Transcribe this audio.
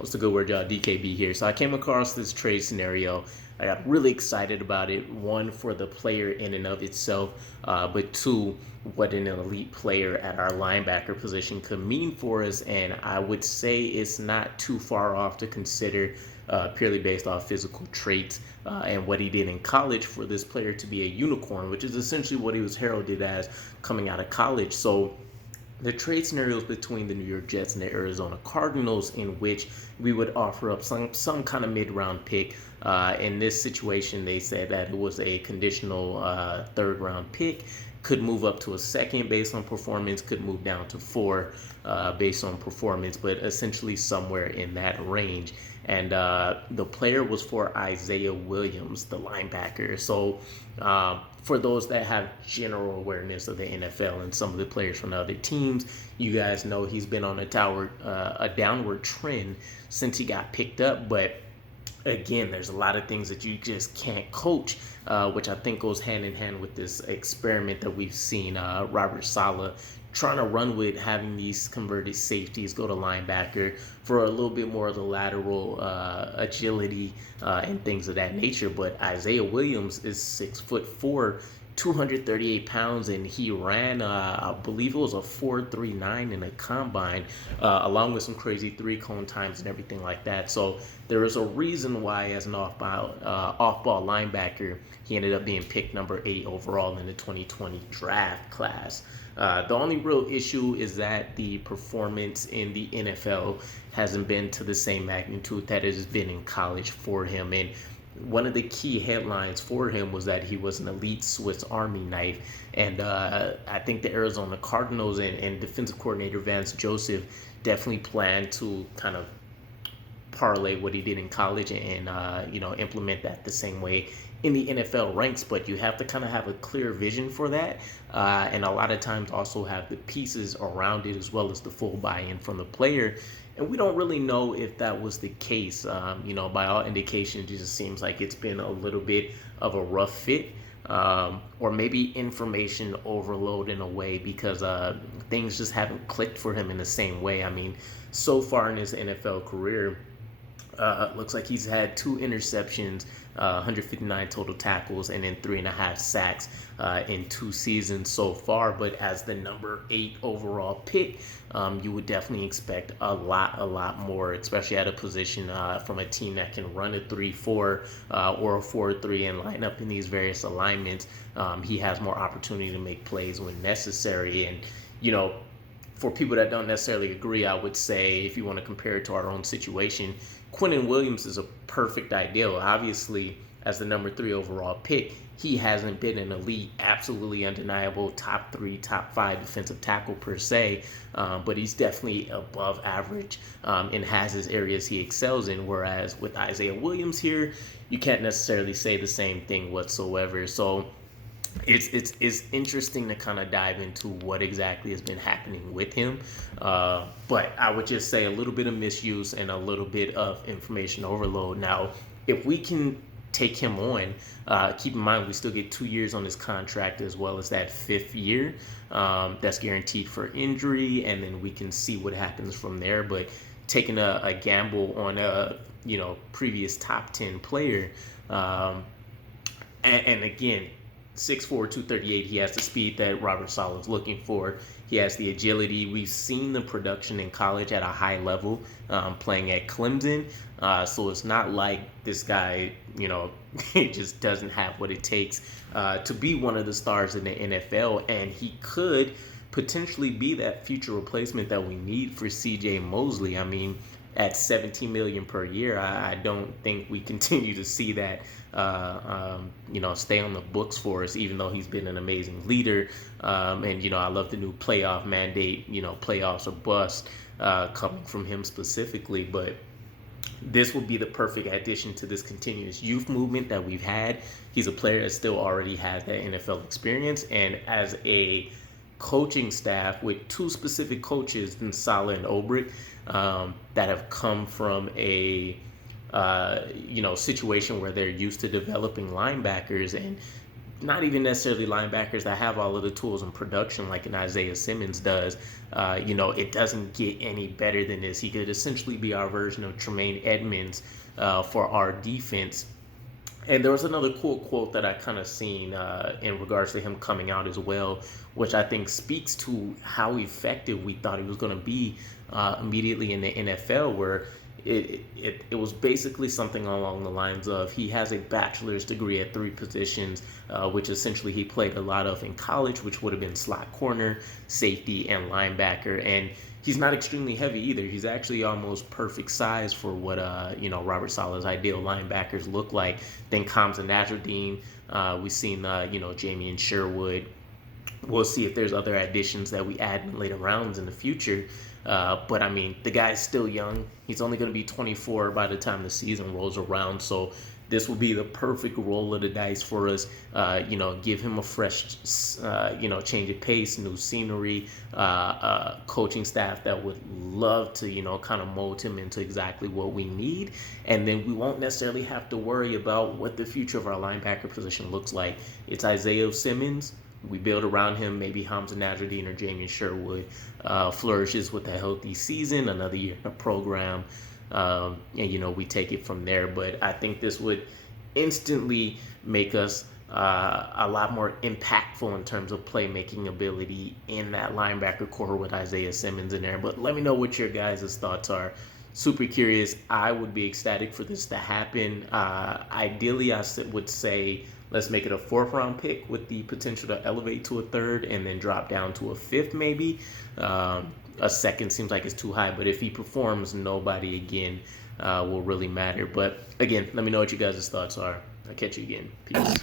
What's the good word, y'all? DKB here. So I came across this trade scenario. I got really excited about it. One, for the player in and of itself, but two, what an elite player at our linebacker position could mean for us. And I would say it's not too far off to consider, purely based off physical traits and what he did in college, for this player to be a unicorn, which is essentially what he was heralded as coming out of college. So the trade scenarios between the New York Jets and the Arizona Cardinals, in which we would offer up some kind of mid-round pick. In this situation, they said that it was a conditional third-round pick, could move up to a second based on performance, could move down to four based on performance, but essentially somewhere in that range. And the player was for Isaiah Williams, the linebacker. So for those that have general awareness of the NFL and some of the players from the other teams, you guys know he's been on a downward trend since he got picked up. But again, there's a lot of things that you just can't coach, which I think goes hand in hand with this experiment that we've seen Robert Saleh trying to run with, having these converted safeties go to linebacker for a little bit more of the lateral agility and things of that nature. But Isaiah Williams is 6'4", 238 pounds, and he ran, I believe it was a 4.39 in a combine, along with some crazy three-cone times and everything like that. So there is a reason why, as an off-ball linebacker, he ended up being picked number 8 overall in the 2020 draft class. The only real issue is that the performance in the NFL hasn't been to the same magnitude that it has been in college for him. And one of the key headlines for him was that he was an elite Swiss Army knife. And I think the Arizona Cardinals and defensive coordinator Vance Joseph definitely plan to kind of parlay what he did in college and implement that the same way in the NFL ranks. But you have to kind of have a clear vision for that, and a lot of times also have the pieces around it, as well as the full buy-in from the player. And we don't really know if that was the case. By all indications, it just seems like it's been a little bit of a rough fit, or maybe information overload in a way, because things just haven't clicked for him in the same way. I mean, so far in his NFL career, looks like he's had 2 interceptions, 159 total tackles, and then 3.5 sacks in 2 seasons so far. But as the number 8 overall pick, you would definitely expect a lot more, especially at a position from a team that can run a 3-4 or a 4-3 and line up in these various alignments. He has more opportunity to make plays when necessary. And for people that don't necessarily agree, I would say, if you want to compare it to our own situation, Quinnen Williams is a perfect ideal. Obviously, as the number 3 overall pick, he hasn't been an elite, absolutely undeniable top 3, top 5 defensive tackle per se, but he's definitely above average and has his areas he excels in. Whereas with Isaiah Williams here, you can't necessarily say the same thing whatsoever. So it's interesting to kind of dive into what exactly has been happening with him. But I would just say a little bit of misuse and a little bit of information overload. Now, if we can take him on, keep in mind we still get 2 years on his contract, as well as that 5th year that's guaranteed for injury, and then we can see what happens from there. But taking a gamble on a previous top 10 player, and again, 6'4", 238. He has the speed that Robert Saleh is looking for. He has the agility. We've seen the production in college at a high level, playing at Clemson. So it's not like this guy, just doesn't have what it takes to be one of the stars in the NFL. And he could potentially be that future replacement that we need for C.J. Mosley. I mean, at $17 million per year, I don't think we continue to see that stay on the books for us, even though he's been an amazing leader. And I love the new playoff mandate, playoffs or bust, coming from him specifically. But this will be the perfect addition to this continuous youth movement that we've had. He's a player that still already has that NFL experience, and as a coaching staff with 2 specific coaches in Saleh and Ulbrich, that have come from a situation where they're used to developing linebackers, and not even necessarily linebackers that have all of the tools and production like an Isaiah Simmons does. It doesn't get any better than this. He could essentially be our version of Tremaine Edmonds for our defense. And there was another cool quote that I kind of seen in regards to him coming out as well, which I think speaks to how effective we thought he was going to be immediately in the NFL, where it was basically something along the lines of he has a bachelor's degree at 3 positions, which essentially he played a lot of in college, which would have been slot corner, safety, and linebacker. And he's not extremely heavy either. He's actually almost perfect size for what Robert Saleh's ideal linebackers look like. Then Kamza Najardine, we've seen Jamie and Sherwood. We'll see if there's other additions that we add in later rounds in the future. But I mean, the guy's still young. He's only going to be 24 by the time the season rolls around. So this will be the perfect roll of the dice for us. Give him a fresh, change of pace, new scenery, coaching staff that would love to, kind of mold him into exactly what we need. And then we won't necessarily have to worry about what the future of our linebacker position looks like. It's Isaiah Simmons. We build around him. Maybe Hamza Najardine or Jamie Sherwood flourishes with a healthy season, another year in the program, and we take it from there. But I think this would instantly make us a lot more impactful in terms of playmaking ability in that linebacker core with Isaiah Simmons in there. But let me know what your guys' thoughts are. Super curious. I would be ecstatic for this to happen. Ideally, I would say let's make it a 4th round pick with the potential to elevate to a 3rd and then drop down to a 5th maybe. A 2nd seems like it's too high, but if he performs, nobody again will really matter. But again, let me know what you guys' thoughts are. I'll catch you again. Peace.